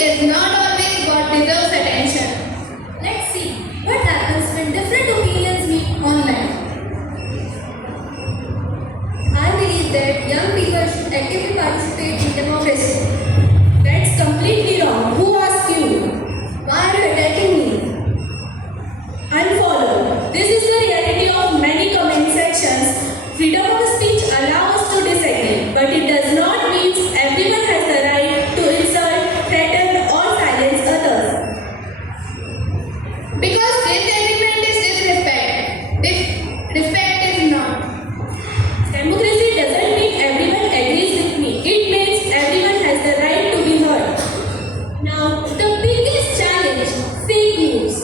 is not always what deserves attention. Let's see what happens when different opinions meet online. I believe that young people should actively participate in democracy. That's completely wrong. Who asked you? Why are you attacking me? Unfollow. This is the reality of many comment sections. Freedom of speech allows us to disagree, but it does not mean everyone has the right to insult, threaten, or silence others. Because disagreement is disrespect. Respect is not. Democracy doesn't mean everyone agrees with me. It means everyone has the right to be heard. Now, the biggest challenge, fake news.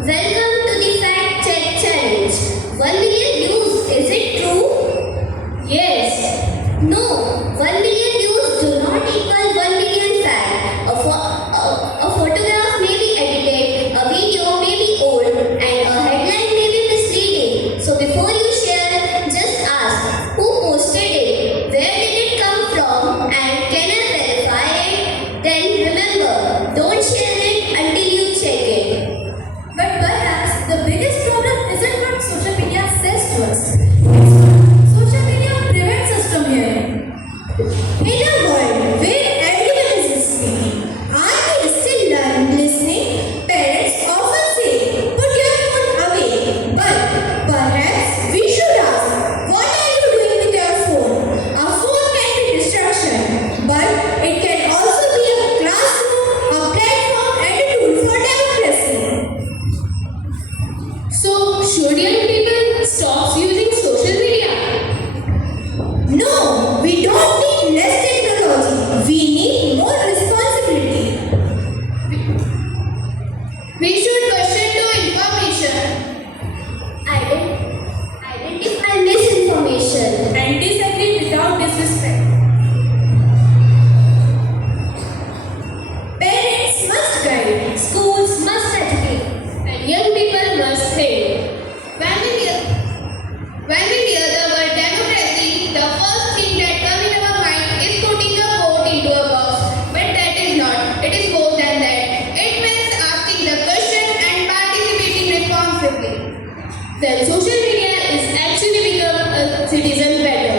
Welcome to the Fact Check Challenge. 1 million views, is it true? Yes. No, 1 million views do not equal 1 million fact. A photograph may be edited, a video may be old, and a headline may be misleading. So before you share, just ask who posted it, where did it come from, and can I verify it? Then remember, don't share it until you check it. But perhaps the biggest problem isn't what social media says to us. Social media prevents us from hearing. In a world where everyone is listening, are we still listening? Parents often say, put your phone away. But perhaps we should ask, what are you doing with your phone? A phone can be distraction, but it can also be a classroom, a platform, and a tool for democracy. So, should young people stop using social media? No, we don't need less technology. We need more responsibility. We should question to information. Identify misinformation. And disagree without disrespect. Parents must guide. Schools must educate. And young people must think. When we hear the word democracy, the first thing that comes in our mind is putting a vote into a box. But that is not. It is more than that. It means asking the question and participating responsibly. Then social media is actually become a citizen better.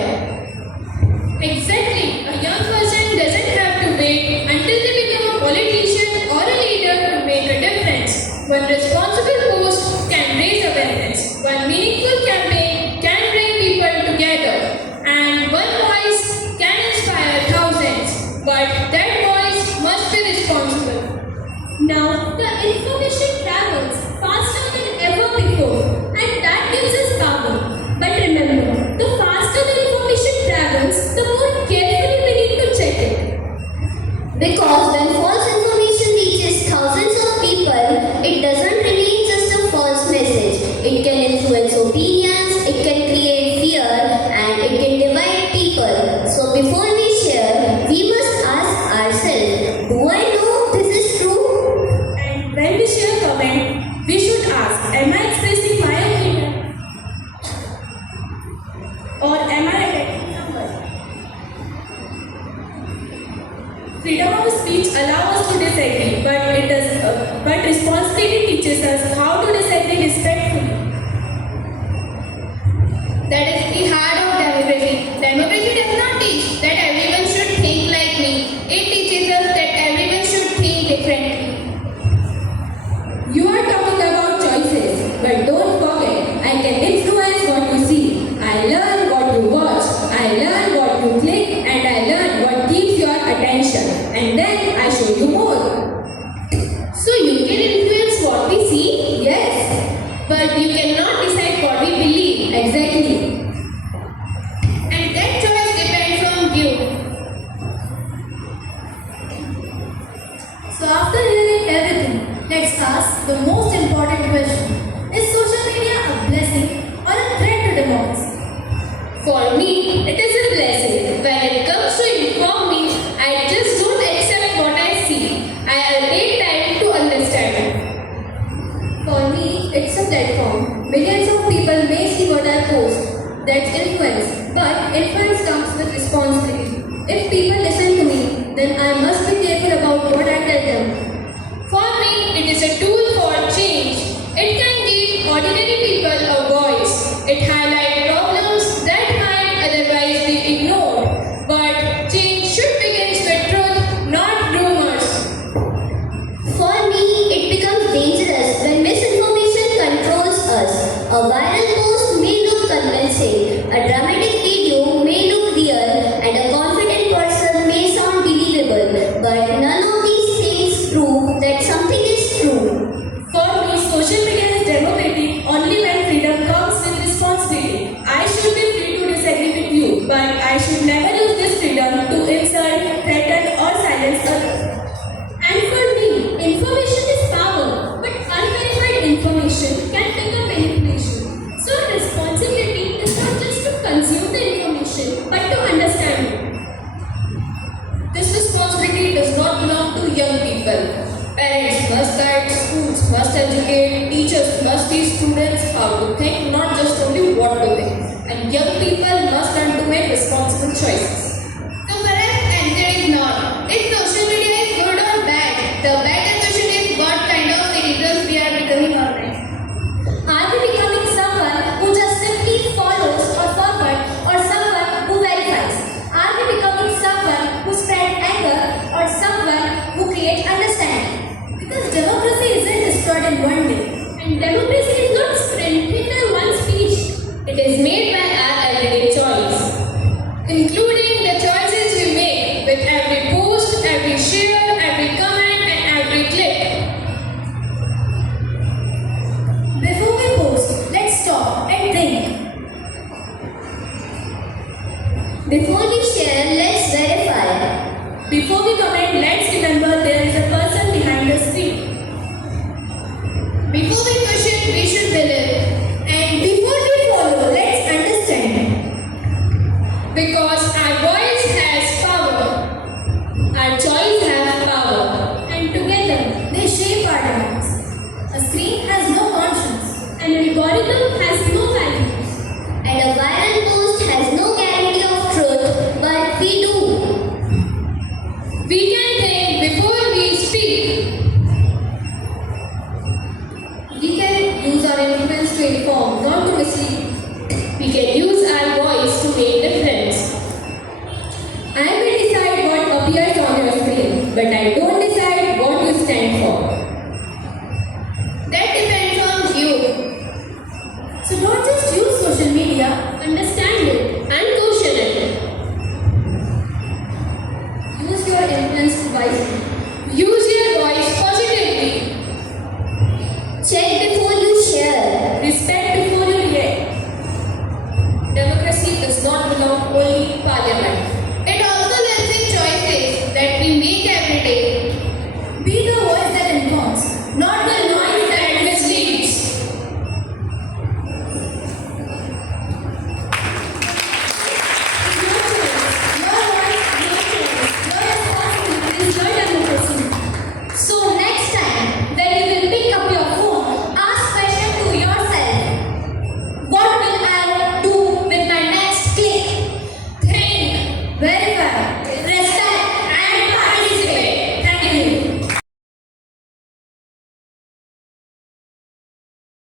Exactly. A young person doesn't have to wait until they become a politician or a leader to make a difference. One responsible post can raise awareness. One meaningful campaign can bring people together. And one voice can inspire thousands. But that voice must be responsible. Now, the information travels faster than ever before, and that gives us power. But remember, the faster the information travels, the more carefully we need to check it. Because when false information reaches thousands of people, it doesn't remain just a false message. It can influence opinions, it can create fear, and it can divide people. So before we share, we must ask ourselves, do I know this is true? And when we share comment, we should ask, am I expressing my opinion? Or am I attacking somebody? Freedom of speech allows us to disagree, but responsibility teaches us how to disagree respectfully. That is the heart of democracy. Democracy does not teach that everyone should think like me. It teaches us that everyone should think differently. You are talking about choices, but don't forget, I can influence what you see. I learn what you watch, I learn what you click, and I learn what keeps your attention. And then I show you more. So you can influence what we see, Yes, but you cannot decide what we believe. exactly. And that choice depends on you. So after hearing everything, let's ask the most important question. Is social media a blessing or a threat to democracy? For me, it is a blessing. When it comes to inform me, I just don't accept what I see. I'll take time to understand it. For me, it's a platform. Millions of people may see what I post. That's influence. But influence comes then I must be careful about what I tell them. For me, it is a tool for change. It can give ordinary people a voice. It highlights problems that might otherwise be ignored. But change should begin with truth, not rumors. For me, it becomes dangerous when misinformation controls us. A viral post may look convincing, a dramatic video may look real, and a confident person may sound believable. But none of these things prove that something is true. For me, social media is democratic only when freedom comes with responsibility. I should be free to disagree with you, but I should never use this freedom to insult, threaten, or silence others. And for me, information is power, but unverified information can become manipulation. So responsibility is not just to consume the information, but to understand it. This responsibility does not belong to young people. Parents must guide, schools must educate, teachers must teach students how to think, not just only what to think. And young people must learn to make responsible choices. So correct answer is not. If social media is good or bad, the better question is what kind of citizens we are becoming online. Are we becoming someone who just simply follows or forward, or someone who verifies? Are we becoming someone who spreads anger, or someone who creates understanding? Because democracy isn't destroyed in one day, and democracy is not sprinted by one speech. It is made by our everyday choice, including the choices we make with every post, every share, every comment, and every click. Before we post, let's stop and think. Before we share, let's verify. Before we comment, let's remember there is a person behind the screen. Before we question, we should believe. And before we follow, let's understand. Because our voice has power, our choice has power. And together, they shape our lives. A screen has no conscience. An algorithm has no values. And a viral